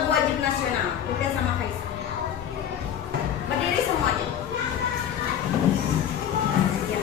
lagu wajib nasional. Pipin sama Kaisa. Berdiri semuanya. Ya.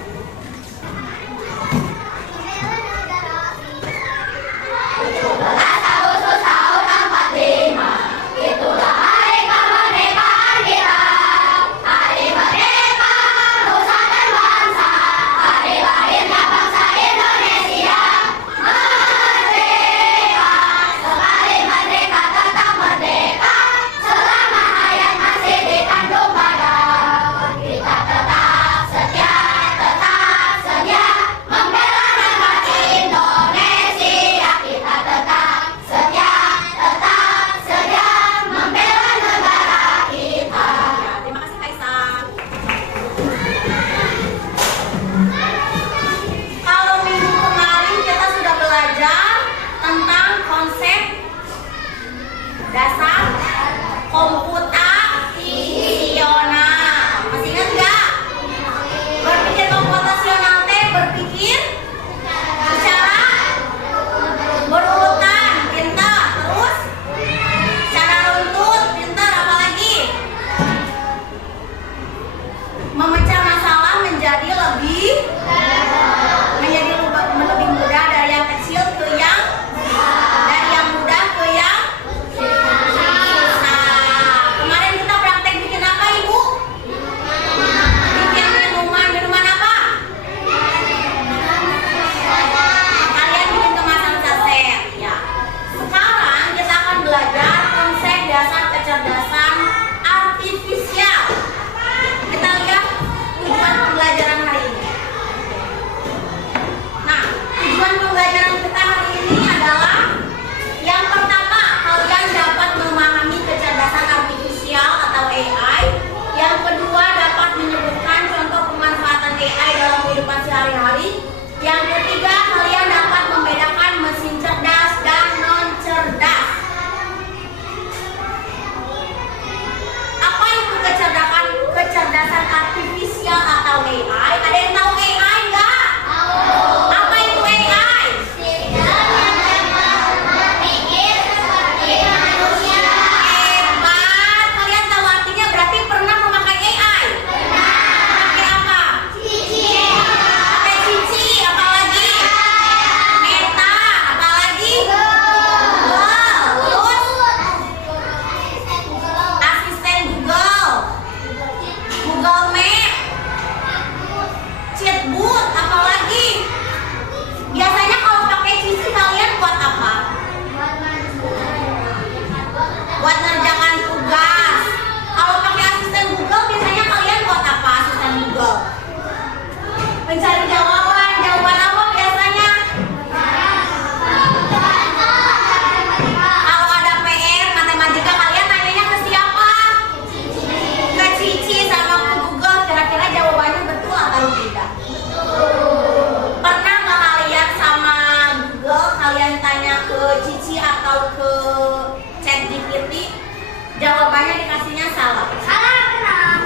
Jawabannya dikasihnya salah.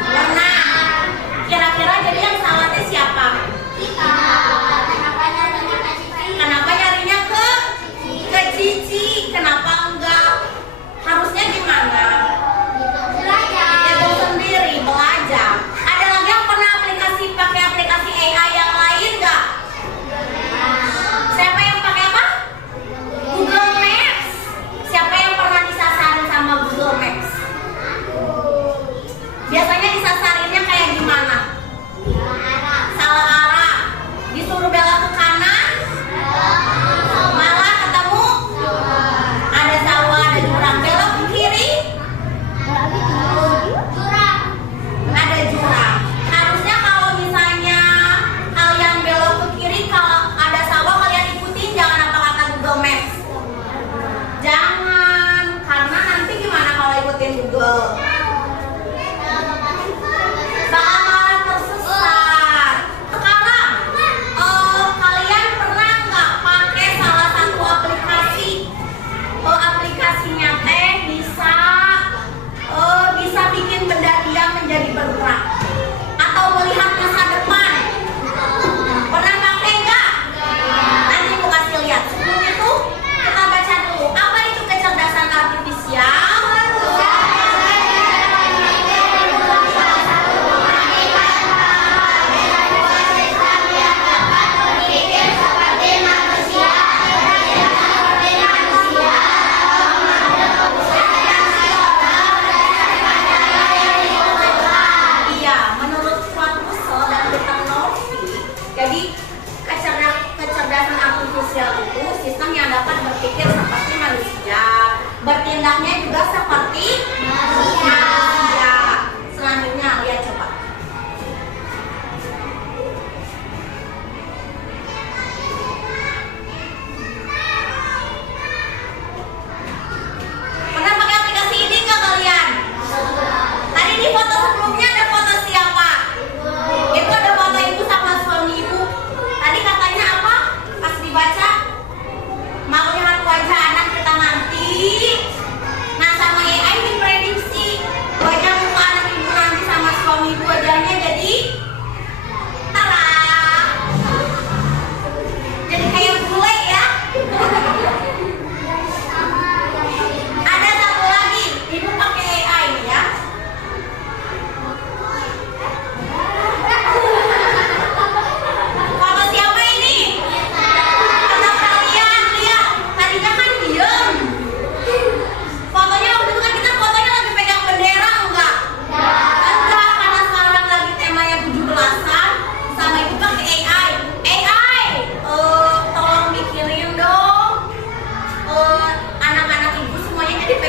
Benar. Kira-kira jadi yang salah teh siapa? Kita. Kenapa nyarinya ke Cici? Kenapa enggak? Harusnya gimana? Belajar. Itu sendiri belajar. Ada lagi yang pernah pakai aplikasi AI yang lain enggak? Siapa yang pakai apa? Google Maps. Siapa yang pernah disasarin sama Google Maps?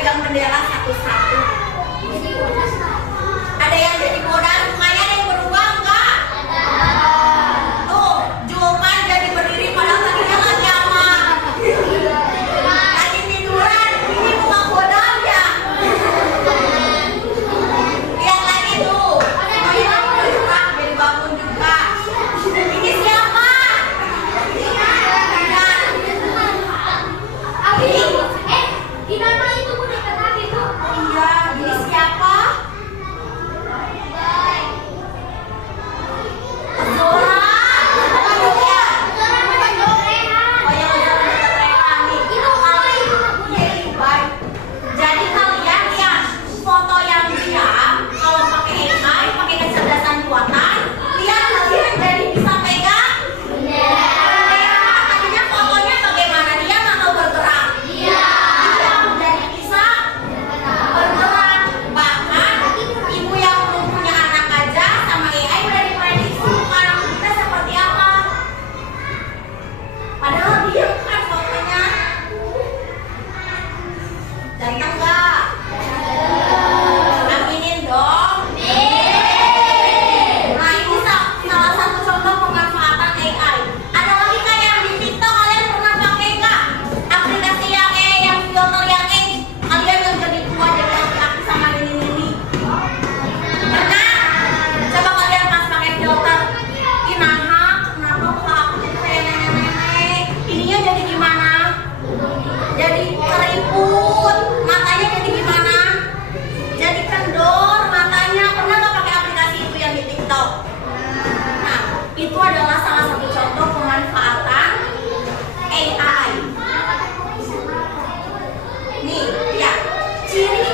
pegang bendera satu-satu. Ada yang jadi bodas, semuanya ada yang berubah enggak? Tuh, Julpan jadi berdiri padahal tadinya lagi apa? Lagi tiduran, ini bukan bodas ya? Lihat lagi tuh, semuanya bergerak jadi bangun juga. Ini siapa? Gimana itu boneka tadi tuh? Oh iya, ini siapa? Zora. Oh iya. Oh yang udah mereka nih. Iya, baik. Jadi kalian lihat foto yang diam kalau pakai AI, pakai kecerdasan buatan, lihat kalian jadi bisa pegang. Tadinya fotonya bagaimana, dia atau bergerak? Jadi bisa bergerak. Bahkan ibu yang belum punya anak aja sama AI udah diprediksi anak kita seperti apa. Padahal dia kan fotonya ganteng nggak? Aminin dong. Nah ini salah satu contoh pemanfaatan AI. Ada lagi kayak di TikTok, kalian pernah pakai nggak? Aplikasi yang filter yang kalian yang jadi tua jadi laki-laki sama ini. Pernah? Coba kalian pas pakai filter. Ih nah, kenapa muka aku jadi kayak nenek-nenek? Ininya jadi gimana? Jadi keriput. Matanya jadi gimana? Jadi kendor matanya. Pernah nggak pakai aplikasi itu yang di TikTok? Nah, itu adalah salah satu contoh pemanfaatan AI. Nih, lihat. Ciri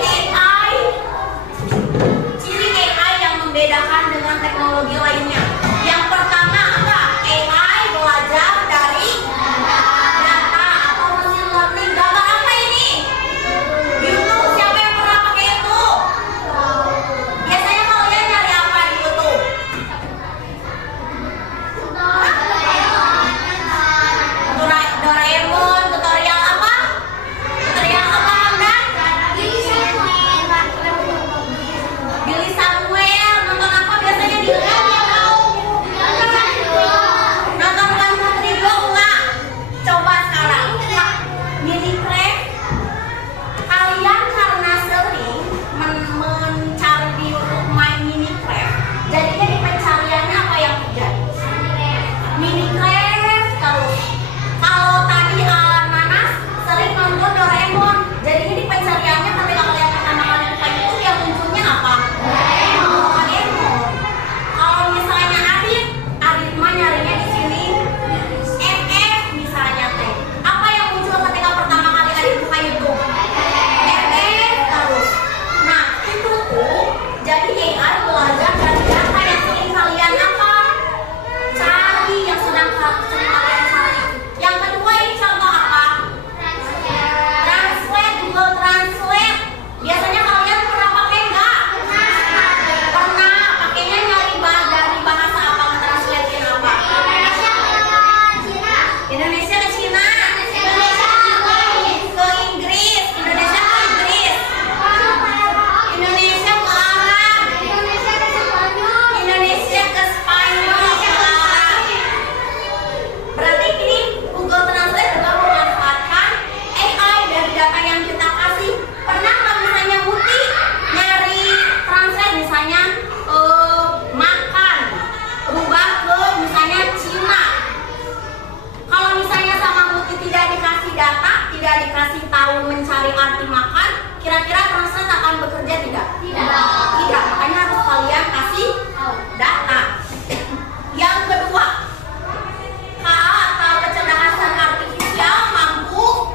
AI yang membedakan dengan teknologi lainnya. Yang pertama apa? AI belajar dari data atau machine learning. Gambar apa ini? YouTube. Siapa yang pernah pakai itu? Biasanya kalian nyari apa di YouTube? Doraemon, tutorial apa? Tutorial apa Anda? Billy Samuel, nonton apa biasanya di nonton Tuan Putri dong nggak? Coba sekarang Minecraft. Kalian karena sering mencari di YouTube main Minecraft, jadinya di pencariannya apa yang terjadi? Minecraft terus. Kalau tadi Nanas sering nonton Doraemon, jadinya di pencariannya ketika kalian pertama kali buka YouTube yang munculnya apa? Doraemon. Kalau misalnya Adit mah nyarinya di sini FF misalnya teh. Apa yang muncul ketika pertama kali Adit buka YouTube? FF terus. Nah itu tuh jadi AI belajar dari data yang sering kalian apa? Cari, yang sedang sering kalian cari. Yang kedua ini contoh apa? Translate, Google Translate. Biasanya kalian pernah pakai nggak? Pernah. Pakainya nyari dari bahasa apa, nge-translate-in apa? Indonesia ke Cina. Ke Inggris. Indonesia ke Inggris. Indonesia ke Arab. Indonesia ke Spanyol. Ke Arab. Berarti ini Google Translate juga memanfaatkan AI dari data yang kita kasih. Pernah nggak misalnya Muti nyari translate misalnya makan, rubah ke misalnya Cina. Kalau misalnya sama Muti tidak dikasih data, tidak dikasih tahu mencari arti makan, kira-kira translate akan bekerja tidak? Tidak. Makanya harus kalian kasih data. Yang kedua, atau kecerdasan artifisial mampu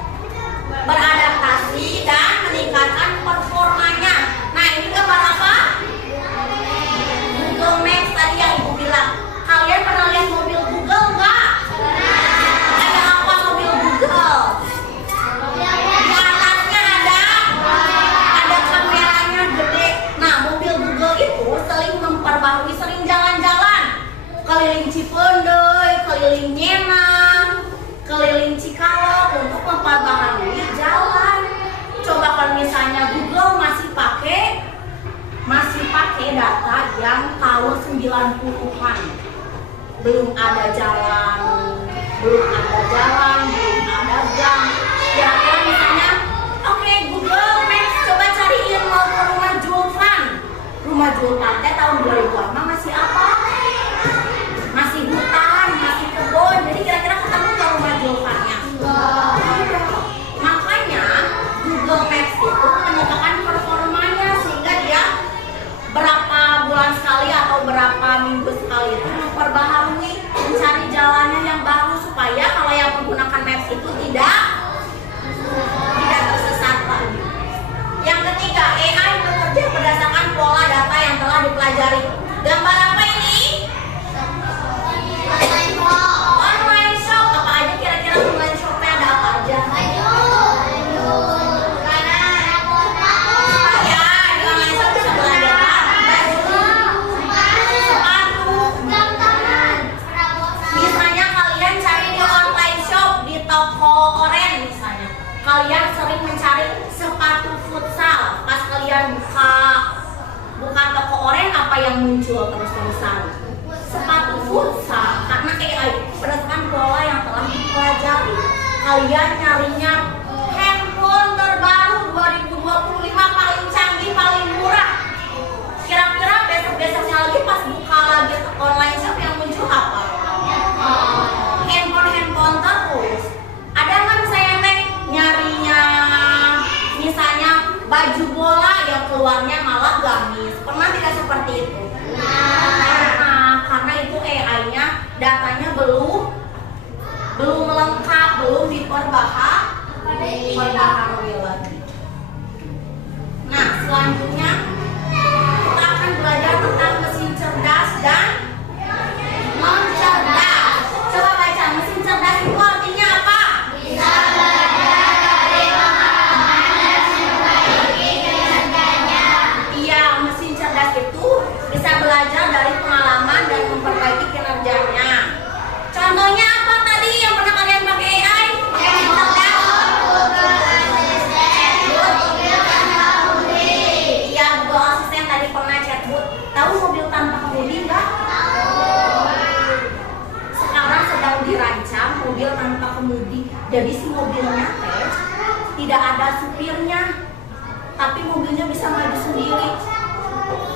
beradaptasi dan meningkatkan performanya. Nah ini gambar apa? Google Maps tadi yang ibu bilang. Kalian pernah lihat mobil Google nggak? Ada apa mobil Google? Di atasnya ada kameranya gede. Nah mobil Google itu sering memperbarui, sering jalan-jalan keliling Cipondoy, keliling Nyenang, keliling Cikalong untuk memperbarui jalan. Coba kalau misalnya misalnya Google masih pakai data yang tahun 90-an. Belum ada jalan, belum ada gang. Kira-kira misalnya, oke, Google Maps coba cariin mau ke rumah Julfan. Rumah Julfan teh tahun 2000-an masih apa? Masih hutan, masih kebun. Jadi kira-kira ketemu ke rumah Julfannya? Makanya Google Maps itu menentukan performanya sehingga dia berapa bulan sekali atau berapa minggu sekali itu memperbaharui, mencari jalannya yang baru supaya kalau yang menggunakan Maps itu tidak tersesat lagi. Yang ketiga, AI bekerja berdasarkan pola data yang telah dipelajari. Gambar apa ini? Online shop. Apa aja kira-kira online shopnya ada apa aja? Ya, di online shop bisa belanja sepatu. Misalnya kalian cari di online shop di toko oren misalnya. Kalian sering mencari sepatu futsal. Pas kalian buka toko oren, apa yang muncul terus-terusan? Sepatu futsal. Karena AI berdasarkan pola yang telah dipelajari. Kalian nyarinya handphone terbaru 2025 paling canggih, paling murah. Kira-kira besok-besoknya lagi pas buka lagi online shop yang muncul apa? Handphone terus. Ada nggak misalnya teh nyarinya misalnya baju bola yang keluarnya malah gamis? Pernah tidak seperti itu? Karena itu AI-nya datanya belum lengkap, belum diperbaharui lagi. Nah, selanjutnya kita akan belajar tentang mesin cerdas dan non cerdas. Coba baca, mesin cerdas itu artinya apa? Bisa belajar dari pengalaman dan memperbaiki kinerjanya. Iya, mesin cerdas itu bisa belajar dari pengalaman dan memperbaiki kinerjanya. Contohnya apa tadi yang pernah kalian pakai AI? Mesin cerdas. Iya, Google Assistant tadi pernah chatbot. Tahu mobil tanpa kemudi nggak? Sekarang sedang dirancang mobil tanpa kemudi. Jadi si mobilnya tidak ada supirnya, tapi mobilnya bisa maju sendiri.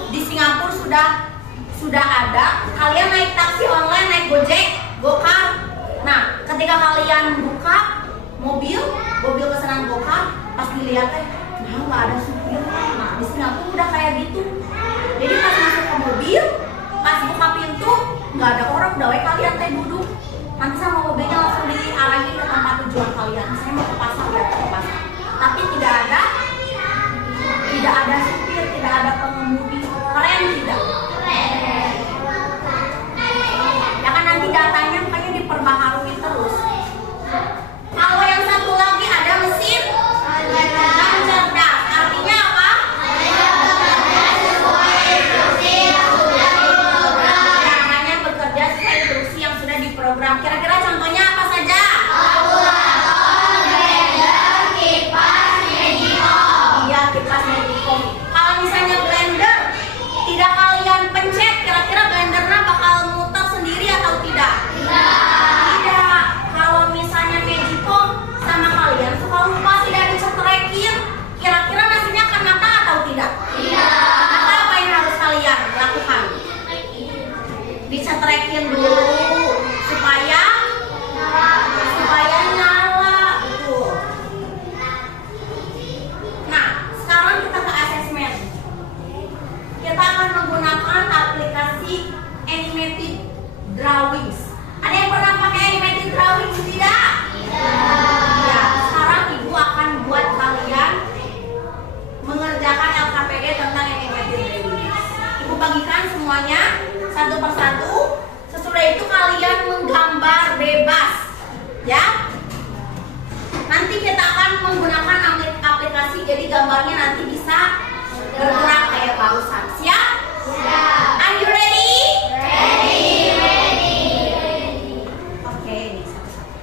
Di Singapura sudah ada. Kalian naik taksi online, naik Gojek, Gokar. Nah, ketika kalian buka mobil pesanan Gokar, pas dilihat nggak ada supir. Nah, di Singapura udah kayak gitu. Jadi pas masuk ke mobil, pas buka pintu, nggak ada orang, udah kalian duduk. Nanti sama mobilnya langsung diarahin ke tempat tujuan kalian. Saya mau ke pasar, ke pasar. Tapi tidak ada supir, tidak ada pengemudi. Kalian tidak. Ya kan nanti datanya makanya diperbaharui terus. Kalau yang satu lagi ada mesin non cerdas. Artinya apa? Hanya bekerja sesuai instruksi yang sudah diprogram. Kira-kira contohnya apa saja? Iya, kipas Magicom. Kalau misalnya blender, tidak kalian pencet, kira-kira blendernya bakal muter sendiri atau tidak? Tidak. Kalau misalnya Magicom sama kalian suka lupa tidak dicetrekin, kira-kira nasinya akan matang atau tidak? Maka apa yang harus kalian lakukan? Dicetrekin dulu supaya nyala. Betul. Nah, sekarang kita ke asesmen. Kita akan menggunakan aplikasi Animated Drawings. Ada yang pernah pakai Animated Drawings tidak? Ya, sekarang Ibu akan buat kalian mengerjakan LKPD tentang Animated Drawings. Ibu bagikan semuanya satu persatu. Sesudah itu kalian menggambar bebas, ya. Nanti kita akan menggunakan aplikasi, jadi gambarnya nanti bisa bergerak kayak barusan. Siap? Are you ready? Oke, satu-satu.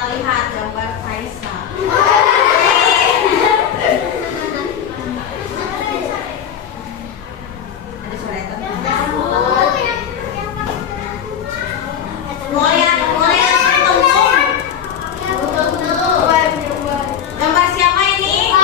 kita lihat gambar Kaisa. Ada coretan. Mulai tung-tung. Gambar siapa ini?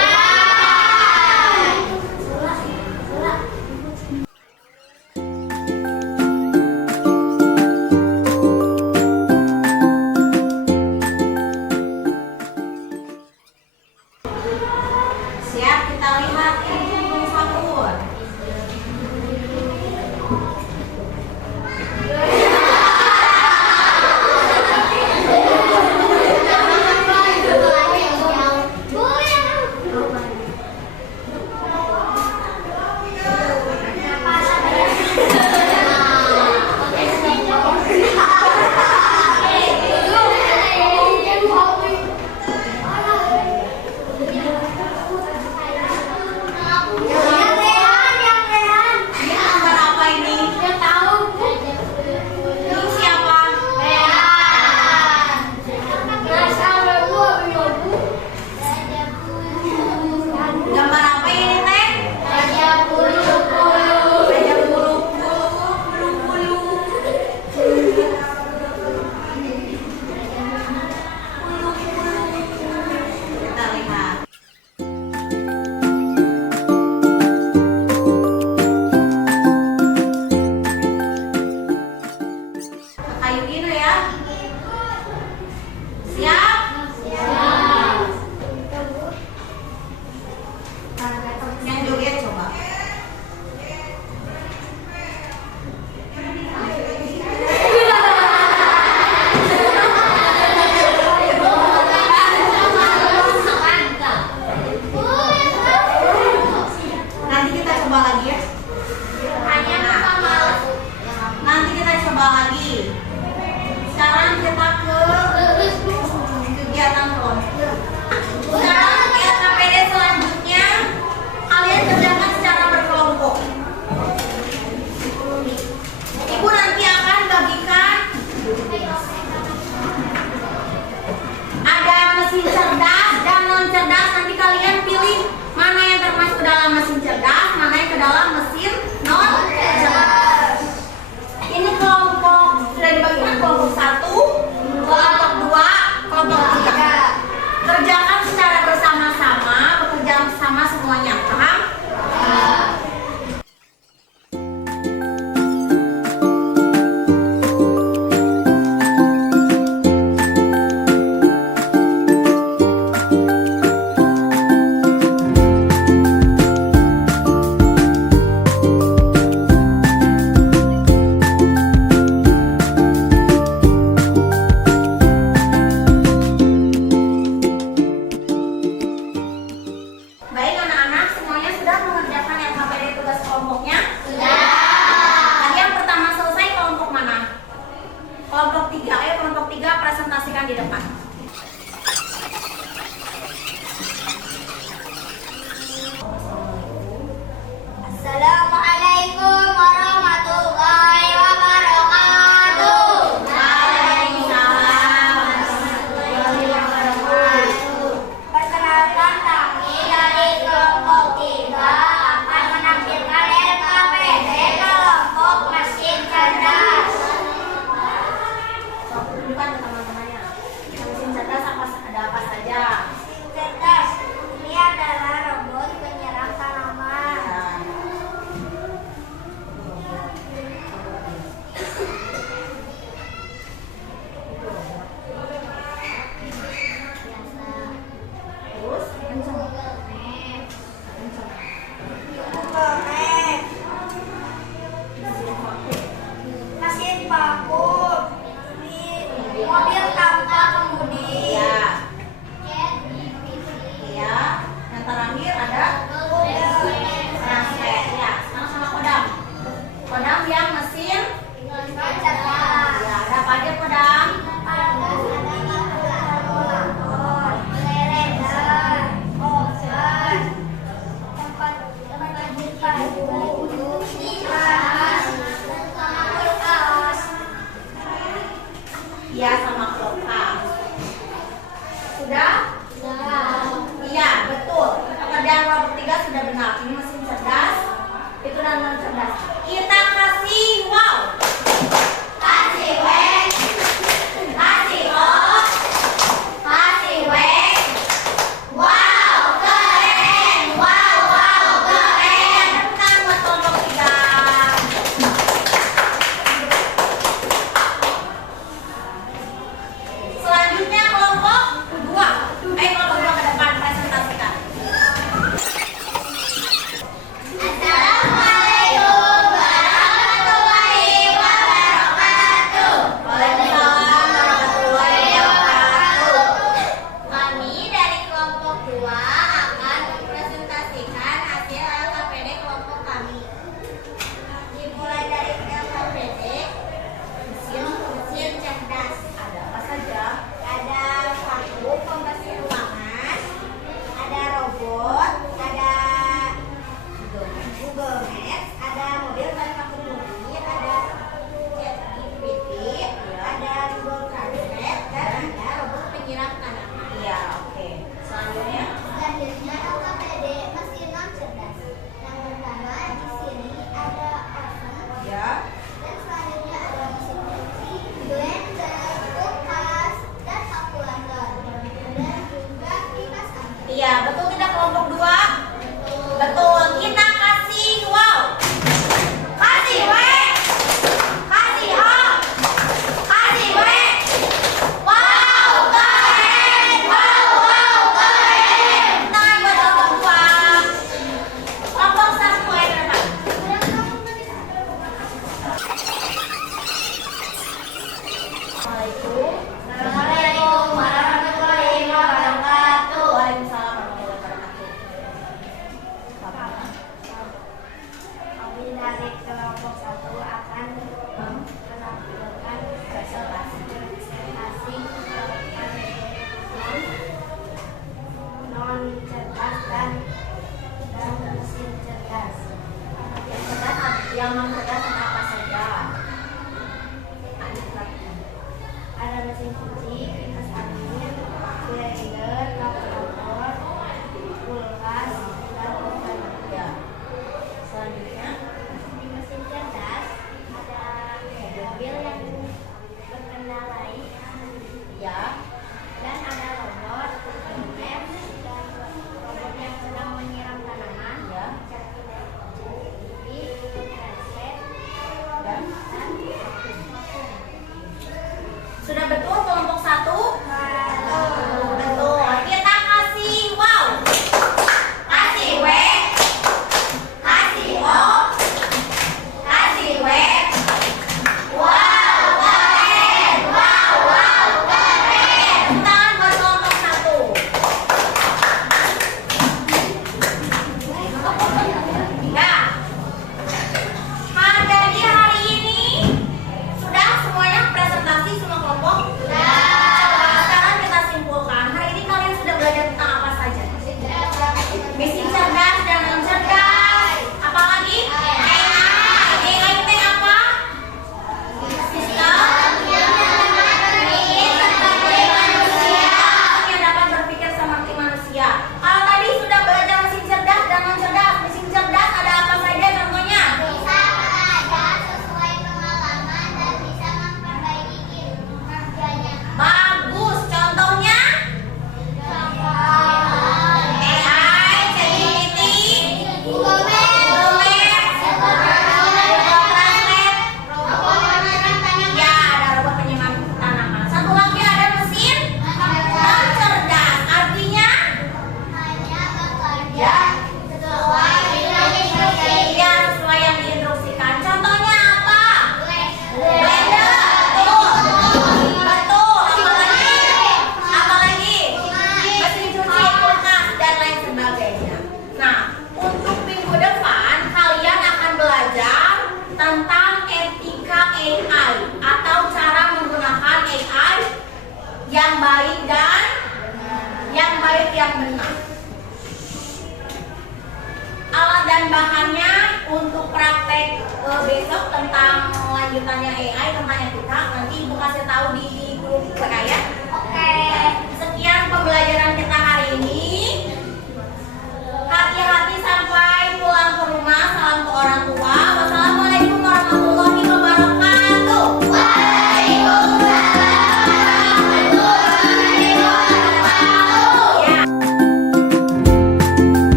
lanjutannya AI, tanya kita. Nanti ibu kasih tahu di